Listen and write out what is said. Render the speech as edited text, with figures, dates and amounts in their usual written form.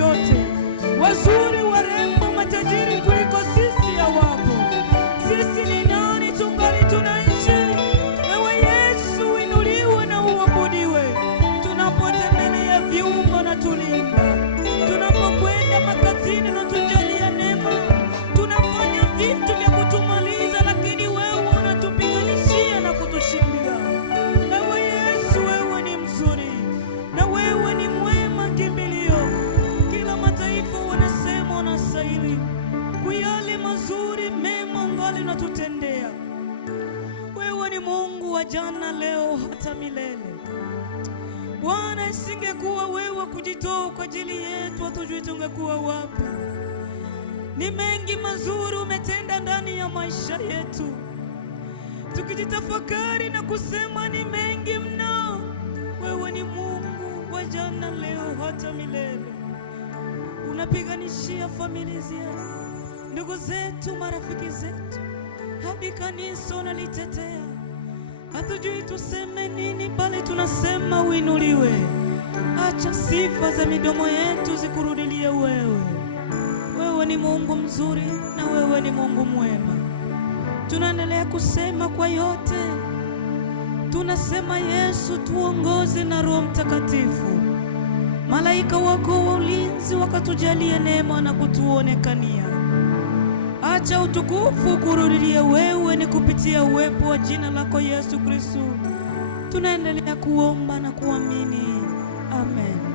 chochote. Wazuri, warembo, matajiri kuliko sisi hawapo. Sisi ni nani tungali tunaishi? Ewe Yesu, inuliwe na uabudiwe. Tunapotembelea viungo na tulinda, tunapokwenda makazini na tujalia neema. Tunafanya vitu vya kutumaliza, lakini wewe unatupiganishia na kutushindia. Ewe Yesu, wewe ni mzuri na wewe ni mwema, kimbilio. Kila mataifa wanasema unastahili kwa yale mazuri mema ungali unatutendea. Wewe ni Mungu wa jana, leo, hata milele. Bwana, isingekuwa wewe kujitoa kwa ajili yetu, hatujui tungekuwa wapi. Ni mengi mazuri umetenda ndani ya maisha yetu, tukijitafakari na kusema ni mengi mno. Wewe ni Mungu wa jana, leo, hata milele. Unapiganishia familia zetu, ndugu zetu, marafiki zetu, hadi kanisa unalitetea. Hatujui tuseme nini, bali tunasema uinuliwe. Acha sifa za midomo yetu zikurudilie wewe. Wewe ni Mungu mzuri na wewe ni Mungu mwema. Tunaendelea kusema kwa yote, tunasema Yesu, tuongoze na Roho Mtakatifu. Malaika wako wa ulinzi wakatujalie neema na kutuonekania. Acha utukufu kurudilie wewe, ni kupitia uwepo wa jina lako Yesu Kristo tunaendelea kuomba na kuamini. Amen.